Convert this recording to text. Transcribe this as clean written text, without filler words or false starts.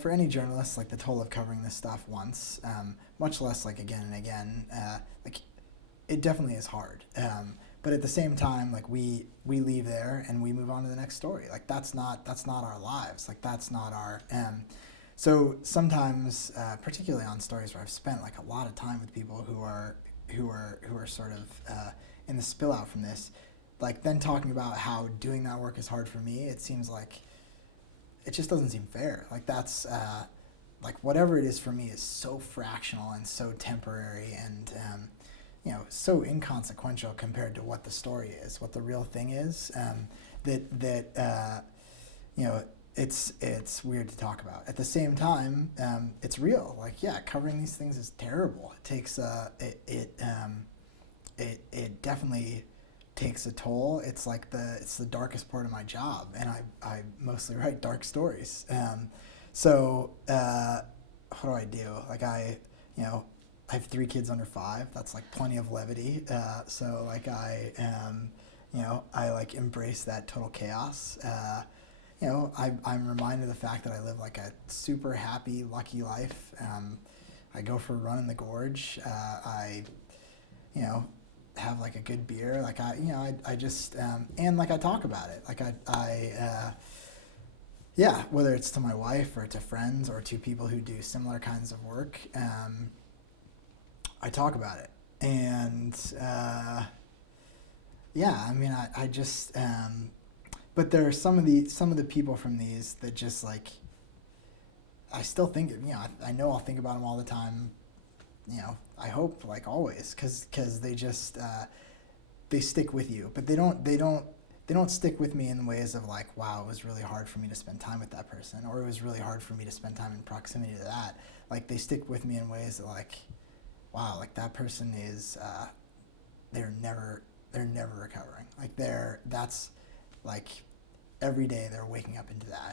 For any journalist, like the toll of covering this stuff once, much less like again and again, like it definitely is hard. But at the same time, like we leave there and we move on to the next story. Like that's not our lives. Like that's not our. So sometimes, particularly on stories where I've spent like a lot of time with people who are sort of in the spill out from this, like then talking about how doing that work is hard for me, it seems like it just doesn't seem fair. Like that's like whatever it is for me is so fractional and so temporary and so inconsequential compared to what the story is, what the real thing is. That you know it's weird to talk about. At the same time, it's real. Like yeah, covering these things is terrible. It takes it definitely takes a toll. It's the darkest part of my job, and I mostly write dark stories. So what do I do? Like I have 3 kids under 5. That's like plenty of levity. So like I like embrace that total chaos. I'm reminded of the fact that I live like a super happy, lucky life. I go for a run in the gorge. I you know have like a good beer. Like I just and like I talk about it. Like yeah, whether it's to my wife or to friends or to people who do similar kinds of work, I talk about it. And yeah, I mean, I just but there are some of the people from these that just like I still think I know I'll think about them all the time. I hope like always because they just they stick with you, but they don't stick with me in ways of like, wow, it was really hard for me to spend time with that person, or it was really hard for me to spend time in proximity to that. Like they stick with me in ways that like, wow, like that person is they're never recovering. Like that's like every day they're waking up into that,